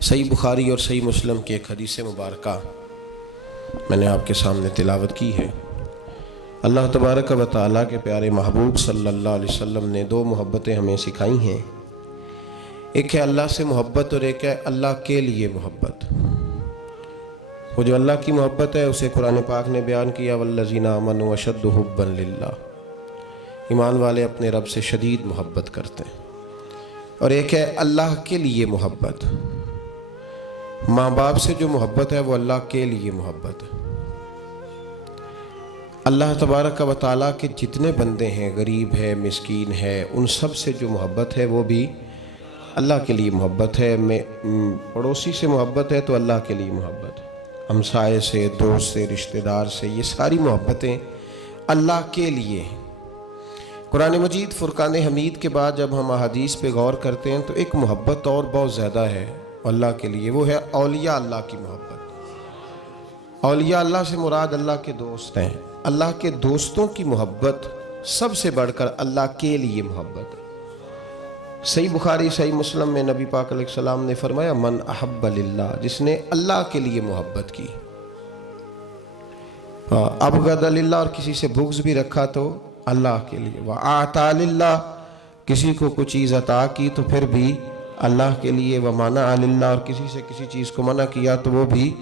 صحیح بخاری اور صحیح مسلم کی ایک حدیث مبارکہ میں نے آپ کے سامنے تلاوت کی ہے۔ اللہ تبارک و تعالیٰ کے پیارے محبوب صلی اللہ علیہ وسلم نے دو محبتیں ہمیں سکھائی ہیں، ایک ہے اللہ سے محبت اور ایک ہے اللہ کے لیے محبت۔ وہ جو اللہ کی محبت ہے اسے قرآن پاک نے بیان کیا، والذین آمنوا اشد حبا للہ، ایمان والے اپنے رب سے شدید محبت کرتے ہیں۔ اور ایک ہے اللہ کے لیے محبت، ماں باپ سے جو محبت ہے وہ اللہ کے لیے محبت ہے۔ اللہ تبارک و تعالیٰ کے جتنے بندے ہیں، غریب ہے، مسکین ہے، ان سب سے جو محبت ہے وہ بھی اللہ کے لیے محبت ہے۔ پڑوسی سے محبت ہے تو اللہ کے لیے محبت ہے، ہمسائے سے، دوست سے، رشتہ دار سے، یہ ساری محبتیں اللہ کے لیے ہیں۔ قرآن مجید فرقان حمید کے بعد جب ہم احادیث پہ غور کرتے ہیں تو ایک محبت اور بہت زیادہ ہے اللہ کے لیے، وہ ہے اولیاء اللہ کی محبت۔ اولیاء اللہ سے مراد اللہ کے دوست ہیں۔ اللہ کے دوستوں کی محبت سب سے بڑھ کر اللہ کے لیے محبت ہے۔ صحیح بخاری صحیح مسلم میں نبی پاک علیہ السلام نے فرمایا، من احب للہ، جس نے اللہ کے لیے محبت کی، ابغض للہ، اور کسی سے بغض بھی رکھا تو اللہ کے لیے، وَأَعْطَى لِلَّهِ، کسی کو کوئی چیز عطا کی تو پھر بھی اللہ کے لیے، وَمَنَعَ لِلَّهِ، اور کسی سے کسی چیز کو منع کیا تو وہ بھی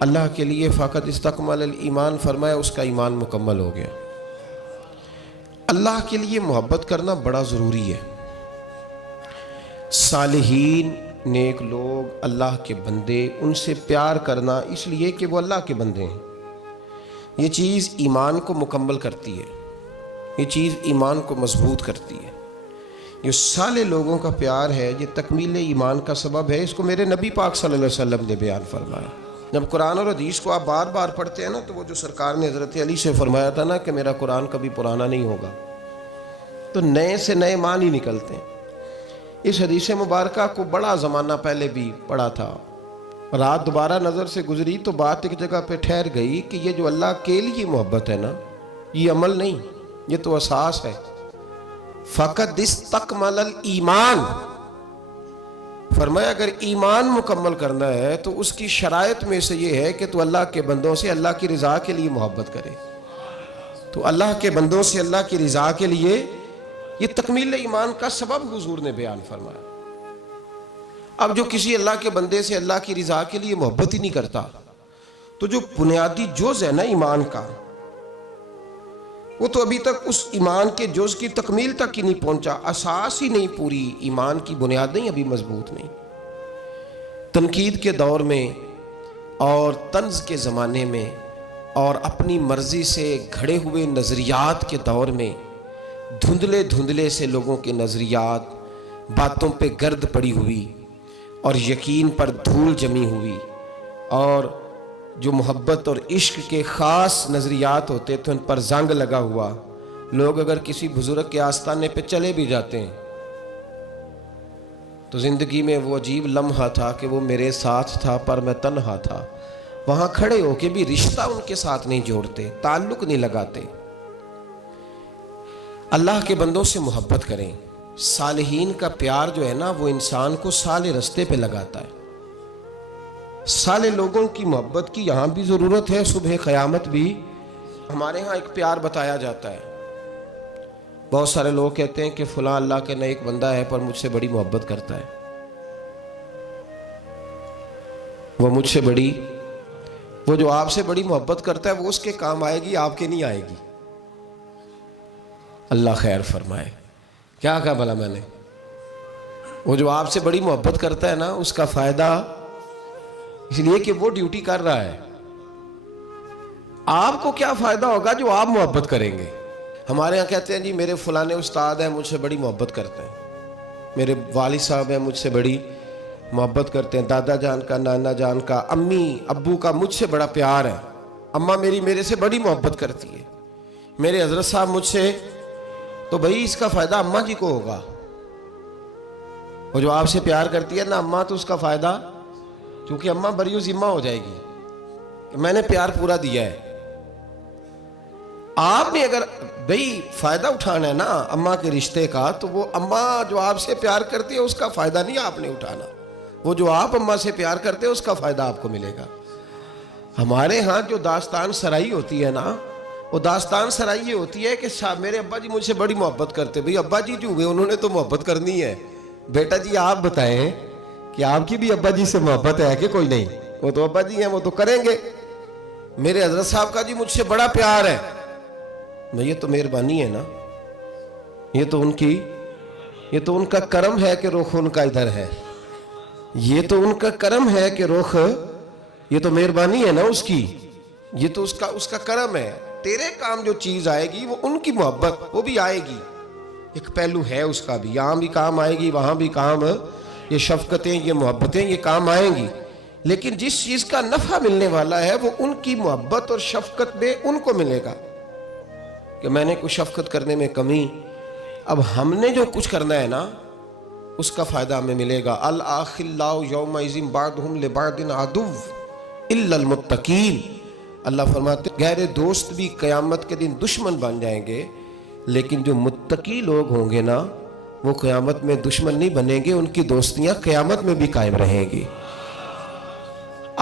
اللہ کے لیے، فقط استکمل الایمان، فرمایا اس کا ایمان مکمل ہو گیا۔ اللہ کے لیے محبت کرنا بڑا ضروری ہے۔ صالحین، نیک لوگ، اللہ کے بندے، ان سے پیار کرنا اس لیے کہ وہ اللہ کے بندے ہیں، یہ چیز ایمان کو مکمل کرتی ہے، یہ چیز ایمان کو مضبوط کرتی ہے۔ یہ صالح لوگوں کا پیار ہے، یہ تکمیل ایمان کا سبب ہے۔ اس کو میرے نبی پاک صلی اللہ علیہ وسلم نے بیان فرمایا۔ جب قرآن اور حدیث کو آپ بار بار پڑھتے ہیں نا، تو وہ جو سرکار نے حضرت علی سے فرمایا تھا نا کہ میرا قرآن کبھی پرانا نہیں ہوگا، تو نئے سے نئے معنی نکلتے ہیں۔ اس حدیث مبارکہ کو بڑا زمانہ پہلے بھی پڑھا تھا، رات دوبارہ نظر سے گزری تو بات ایک جگہ پہ ٹھہر گئی کہ یہ جو اللہ کے لیے محبت ہے نا، یہ عمل نہیں، یہ تو اساس ہے۔ فقط استکمل الایمان، فرمایا اگر ایمان مکمل کرنا ہے تو اس کی شرائط میں سے یہ ہے کہ تو اللہ کے بندوں سے اللہ کی رضا کے لیے محبت کرے، تو اللہ کے بندوں سے اللہ کی رضا کے لیے، یہ تکمیل ایمان کا سبب حضور نے بیان فرمایا۔ اب جو کسی اللہ کے بندے سے اللہ کی رضا کے لیے محبت ہی نہیں کرتا، تو جو بنیادی جز ہے نا ایمان کا، وہ تو ابھی تک اس ایمان کے جز کی تکمیل تک ہی نہیں پہنچا، اساس ہی نہیں پوری، ایمان کی بنیاد نہیں ابھی مضبوط نہیں۔ تنقید کے دور میں اور طنز کے زمانے میں اور اپنی مرضی سے گھڑے ہوئے نظریات کے دور میں دھندلے دھندلے سے لوگوں کے نظریات، باتوں پہ گرد پڑی ہوئی اور یقین پر دھول جمی ہوئی، اور جو محبت اور عشق کے خاص نظریات ہوتے تھے ان پر زنگ لگا ہوا، لوگ اگر کسی بزرگ کے آستانے پہ چلے بھی جاتے ہیں تو زندگی میں وہ عجیب لمحہ تھا کہ وہ میرے ساتھ تھا پر میں تنہا تھا، وہاں کھڑے ہو کے بھی رشتہ ان کے ساتھ نہیں جوڑتے، تعلق نہیں لگاتے۔ اللہ کے بندوں سے محبت کریں۔ صالحین کا پیار جو ہے نا، وہ انسان کو صالح رستے پہ لگاتا ہے۔ صالح لوگوں کی محبت کی یہاں بھی ضرورت ہے، صبح قیامت بھی۔ ہمارے ہاں ایک پیار بتایا جاتا ہے، بہت سارے لوگ کہتے ہیں کہ فلاں اللہ کا نیک بندہ ہے پر مجھ سے بڑی محبت کرتا ہے، وہ مجھ سے بڑی، وہ جو آپ سے بڑی محبت کرتا ہے وہ اس کے کام آئے گی، آپ کے نہیں آئے گی۔ اللہ خیر فرمائے۔ کیا کہا بھلا میں نے؟ وہ جو آپ سے بڑی محبت کرتا ہے نا، اس کا فائدہ اس لیے کہ وہ ڈیوٹی کر رہا ہے، آپ کو کیا فائدہ ہوگا جو آپ محبت کریں گے؟ ہمارے ہاں کہتے ہیں جی میرے فلانے استاد ہیں مجھ سے بڑی محبت کرتے ہیں، میرے والد صاحب ہیں مجھ سے بڑی محبت کرتے ہیں، دادا جان کا، نانا جان کا، امی ابو کا مجھ سے بڑا پیار ہے، اماں میری میرے سے بڑی محبت کرتی ہے، میرے حضرت صاحب مجھ سے، تو بھائی اس کا فائدہ اماں جی کو ہوگا۔ وہ جو آپ سے پیار کرتی ہے نا اماں، تو اس کا فائدہ، کیونکہ اماں بری و ذمہ ہو جائے گی کہ میں نے پیار پورا دیا ہے۔ آپ نے اگر بھئی فائدہ اٹھانا ہے نا اماں کے رشتے کا، تو وہ اماں جو آپ سے پیار کرتی ہے اس کا فائدہ نہیں آپ نے اٹھانا، وہ جو آپ اماں سے پیار کرتے ہیں اس کا فائدہ آپ کو ملے گا۔ ہمارے ہاں جو داستان سرائی ہوتی ہے نا، وہ داستان سرائی یہ ہوتی ہے کہ میرے ابا جی مجھ سے بڑی محبت کرتے، بھئی ابا جی جو ہوئے انہوں نے تو محبت کرنی ہے، بیٹا جی آپ بتائیں کہ آپ کی بھی ابا جی سے محبت ہے کہ کوئی نہیں؟ وہ تو ابا جی ہیں، وہ تو کریں گے۔ میرے حضرت صاحب کا جی مجھ سے بڑا پیار ہے، یہ تو مہربانی ہے نا، یہ تو ان کا کرم ہے کہ رخ ان کا ادھر ہے، یہ تو ان کا کرم ہے کہ رخ، یہ تو مہربانی ہے نا اس کی، یہ تو اس کا کرم ہے۔ تیرے کام جو چیز آئے گی وہ ان کی محبت، وہ بھی آئے گی، ایک پہلو ہے اس کا بھی، یہاں بھی کام آئے گی وہاں بھی کام، یہ شفقتیں یہ محبتیں یہ کام آئیں گی، لیکن جس چیز کا نفع ملنے والا ہے وہ ان کی محبت اور شفقت میں ان کو ملے گا کہ میں نے کچھ شفقت کرنے میں کمی، اب ہم نے جو کچھ کرنا ہے نا اس کا فائدہ ہمیں ملے گا۔ الاخلاء یومئذ بعضهم لبعض عدو الا المتقین، اللہ فرماتے ہیں گہرے دوست بھی قیامت کے دن دشمن بن جائیں گے، لیکن جو متقی لوگ ہوں گے نا وہ قیامت میں دشمن نہیں بنیں گے، ان کی دوستیاں قیامت میں بھی قائم رہیں گی۔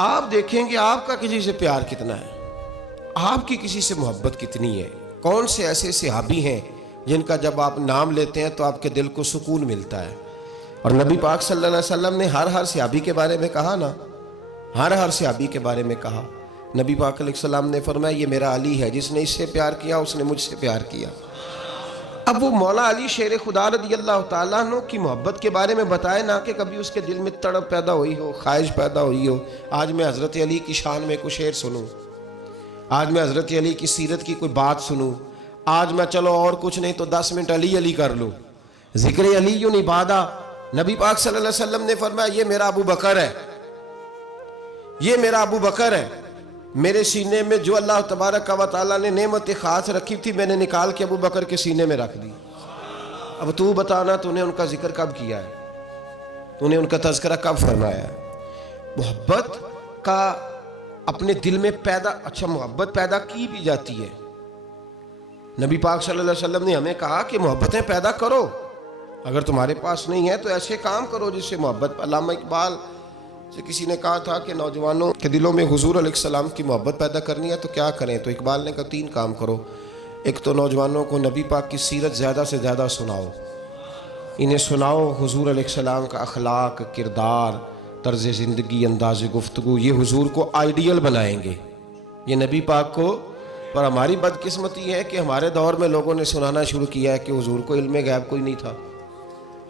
آپ دیکھیں گے آپ کا کسی سے پیار کتنا ہے، آپ کی کسی سے محبت کتنی ہے۔ کون سے ایسے صحابی ہیں جن کا جب آپ نام لیتے ہیں تو آپ کے دل کو سکون ملتا ہے؟ اور نبی پاک صلی اللہ علیہ وسلم نے ہر صحابی کے بارے میں کہا نا، ہر صحابی کے بارے میں کہا۔ نبی پاک علیہ السلام نے فرمایا یہ میرا علی ہے، جس نے اس سے پیار کیا اس نے مجھ سے پیار کیا۔ اب وہ مولا علی شیر خدا رضی اللہ تعالیٰ عنہ کی محبت کے بارے میں بتائے نا کہ کبھی اس کے دل میں تڑپ پیدا ہوئی ہو، خواہش پیدا ہوئی ہو۔ آج میں حضرت علی کی شان میں کوئی شعر سنوں، آج میں حضرت علی کی سیرت کی کوئی بات سنوں، آج میں چلو اور کچھ نہیں تو 10 منٹ علی علی کر لوں، ذکر علی یوں عبادہ۔ نبی پاک صلی اللہ علیہ وسلم نے فرمایا یہ میرا ابو بکر ہے، یہ میرا ابو بکر ہے، میرے سینے میں جو اللہ تبارک و تعالیٰ نے نعمت خاص رکھی تھی میں نے نکال کے ابو بکر کے سینے میں رکھ دی۔ اب تو بتانا تو نے ان کا ذکر کب کیا ہے، تو نے ان کا تذکرہ کب فرمایا ہے؟ محبت کا اپنے دل میں اچھا محبت پیدا کی بھی جاتی ہے۔ نبی پاک صلی اللہ علیہ وسلم نے ہمیں کہا کہ محبتیں پیدا کرو، اگر تمہارے پاس نہیں ہے تو ایسے کام کرو جس سے محبت۔ علامہ اقبال سے کسی نے کہا تھا کہ نوجوانوں کے دلوں میں حضور علیہ السلام کی محبت پیدا کرنی ہے تو کیا کریں، تو اقبال نے کہا 3 کام کرو۔ ایک تو نوجوانوں کو نبی پاک کی سیرت زیادہ سے زیادہ سناؤ، انہیں سناؤ حضور علیہ السلام کا اخلاق، کردار، طرز زندگی، انداز گفتگو، یہ حضور کو آئیڈیل بنائیں گے، یہ نبی پاک کو۔ پر ہماری بدقسمتی ہے کہ ہمارے دور میں لوگوں نے سنانا شروع کیا ہے کہ حضور کو علم غیب کوئی نہیں تھا،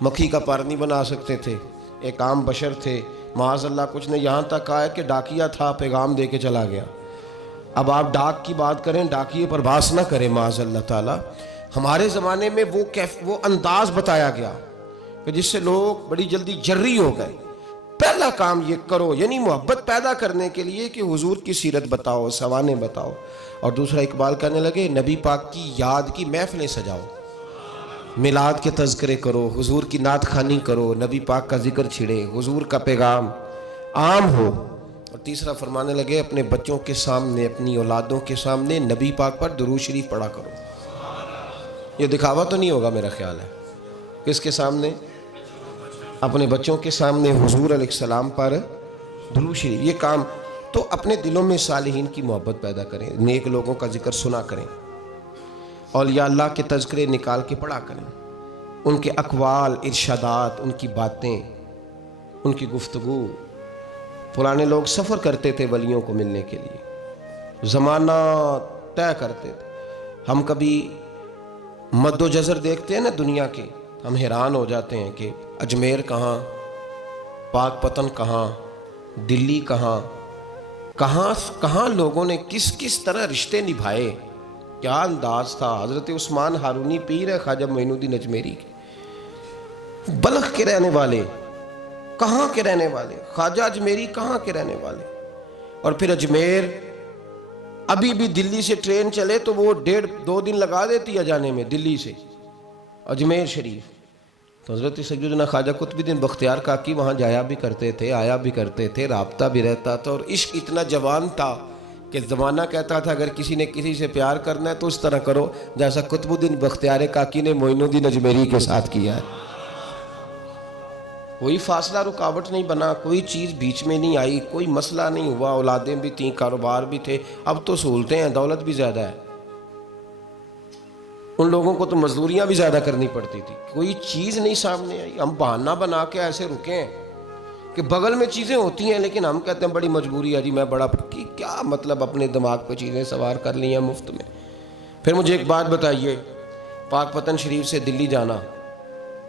مکھی کا پر نہیں بنا سکتے تھے، ایک عام بشر تھے، معاذ اللہ کچھ نے یہاں تک کہا ہے کہ ڈاکیا تھا، پیغام دے کے چلا گیا۔ اب آپ ڈاک کی بات کریں، ڈاکیے پر باس نہ کریں معاذ اللہ تعالیٰ۔ ہمارے زمانے میں وہ انداز بتایا گیا کہ جس سے لوگ بڑی جلدی جری ہو گئے۔ پہلا کام یہ کرو، یعنی محبت پیدا کرنے کے لیے کہ حضور کی سیرت بتاؤ، سوانے بتاؤ۔ اور دوسرا اقبال کہنے لگے نبی پاک کی یاد کی محفلیں سجاؤ، میلاد کے تذکرے کرو، حضور کی نعت خوانی کرو، نبی پاک کا ذکر چھڑے، حضور کا پیغام عام ہو۔ اور تیسرا فرمانے لگے اپنے بچوں کے سامنے، اپنی اولادوں کے سامنے نبی پاک پر درود شریف پڑھا کرو۔ یہ دکھاوا تو نہیں ہوگا میرا خیال ہے، کس کے سامنے؟ اپنے بچوں کے سامنے حضور علیہ السلام پر درود شریف، یہ کام۔ تو اپنے دلوں میں صالحین کی محبت پیدا کریں، نیک لوگوں کا ذکر سنا کریں، اولیاء اللہ کے تذکرے نکال کے پڑھا کریں، ان کے اقوال، ارشادات، ان کی باتیں، ان کی گفتگو۔ پرانے لوگ سفر کرتے تھے ولیوں کو ملنے کے لیے، زمانہ طے کرتے تھے۔ ہم کبھی مد و جزر دیکھتے ہیں نا دنیا کے، ہم حیران ہو جاتے ہیں کہ اجمیر کہاں، پاک پتن کہاں، دلی کہاں، کہاں لوگوں نے کس طرح رشتے نبھائے، کیا انداز تھا۔ حضرت عثمان ہارونی پیر ہے خواجہ معین الدین اجمیری کے، بلخ کے رہنے والے، کہاں کے رہنے والے، خواجہ اجمیری کہاں کے رہنے والے۔ اور پھر اجمیر، ابھی بھی دلی سے ٹرین چلے تو وہ 1.5-2 دن لگا دیتی ہے جانے میں دلی سے اجمیر شریف۔ تو حضرت سیدنا خواجہ قطب الدین بختیار کاکی وہاں جایا بھی کرتے تھے، آیا بھی کرتے تھے، رابطہ بھی رہتا تھا، اور عشق اتنا جوان تھا کہ زمانہ کہتا تھا اگر کسی نے کسی سے پیار کرنا ہے تو اس طرح کرو جیسا قطب الدین بختیار کاکی نے معین الدین اجمیری کے ساتھ کیا ہے۔ کوئی فاصلہ رکاوٹ نہیں بنا، کوئی چیز بیچ میں نہیں آئی، کوئی مسئلہ نہیں ہوا، اولادیں بھی تھیں، کاروبار بھی تھے، اب تو سہولتیں ہیں، دولت بھی زیادہ ہے۔ ان لوگوں کو تو مزدوریاں بھی زیادہ کرنی پڑتی تھی، کوئی چیز نہیں سامنے آئی۔ ہم بہانہ بنا کے ایسے رکے ہیں کہ بغل میں چیزیں ہوتی ہیں لیکن ہم کہتے ہیں بڑی مجبوری ہے جی، میں بڑا کیا مطلب اپنے دماغ پہ چیزیں سوار کر لی ہیں مفت میں۔ پھر مجھے ایک بات بتائیے، پاک پتن شریف سے دلی جانا،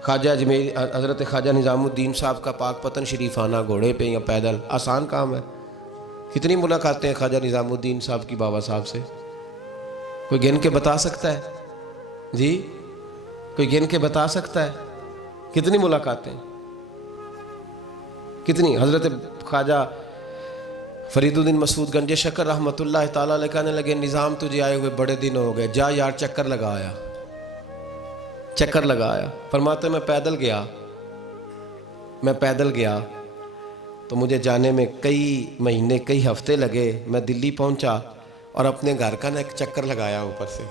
خواجہ اجمیر حضرت خواجہ نظام الدین صاحب کا پاک پتن شریف آنا گھوڑے پہ یا پیدل، آسان کام ہے؟ کتنی ملاقاتیں ہیں خواجہ نظام الدین صاحب کی بابا صاحب سے؟ کوئی گن کے بتا سکتا ہے جی؟ کوئی گن کے بتا سکتا ہے کتنی ملاقاتیں؟ کتنی؟ حضرت خواجہ فرید الدین مسعود گنج شکر رحمۃ اللہ تعالیٰ علیہ کہنے لگے نظام تجھے آئے ہوئے بڑے دن ہو گئے، جا یار چکر لگا آیا۔ چکر لگایا، فرماتے میں پیدل گیا تو مجھے جانے میں کئی مہینے کئی ہفتے لگے۔ میں دلی پہنچا اور اپنے گھر کا ایک چکر لگایا، اوپر سے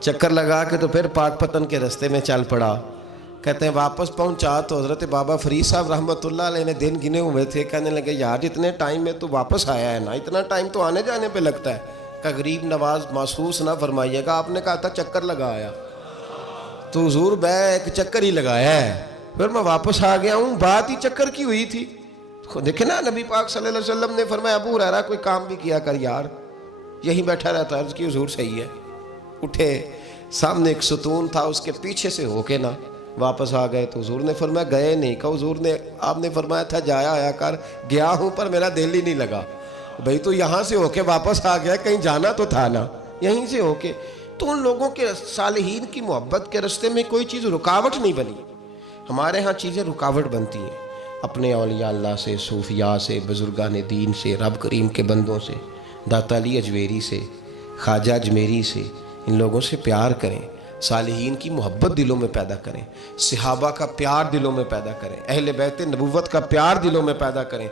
چکر لگا کے تو پھر پاک پتن کے رستے میں چل پڑا۔ کہتے ہیں واپس پہنچا تو حضرت بابا فرید صاحب رحمۃ اللہ علیہ نے دن گنے ہوئے تھے، کہنے لگے یار اتنے ٹائم میں تو واپس آیا ہے نا، اتنا ٹائم تو آنے جانے پہ لگتا ہے، کہ غریب نواز محسوس نہ فرمائیے گا، آپ نے کہا تھا چکر لگایا تو حضور میں ایک چکر ہی لگایا ہے، پھر میں واپس آ گیا ہوں، بات ہی چکر کی ہوئی تھی۔ دیکھیں نا نبی پاک صلی اللہ علیہ وسلم نے فرمایا ابو ہریرہ کوئی کام بھی کیا کر یار، یہیں بیٹھا رہتا، عرض کی حضور صحیح ہے۔ اٹھے، سامنے ایک ستون تھا، اس کے پیچھے سے ہو کے نا واپس آ گئے تو حضور نے فرمایا گئے نہیں، کہ حضور نے آپ نے فرمایا تھا جایا آیا کر، گیا ہوں پر میرا دل ہی نہیں لگا۔ بھئی تو یہاں سے ہو کے واپس آ گیا، کہیں جانا تو تھا نا، یہیں سے ہو کے۔ تو ان لوگوں کے صالحین کی محبت کے راستے میں کوئی چیز رکاوٹ نہیں بنی۔ ہمارے ہاں چیزیں رکاوٹ بنتی ہیں، اپنے اولیاء اللہ سے، صوفیاء سے، بزرگان دین سے، رب کریم کے بندوں سے، داتا علی اجویری سے، خواجہ اجمیری سے، ان لوگوں سے پیار کریں، صالحین کی محبت دلوں میں پیدا کریں، صحابہ کا پیار دلوں میں پیدا کریں، اہل بیت نبوت کا پیار دلوں میں پیدا کریں۔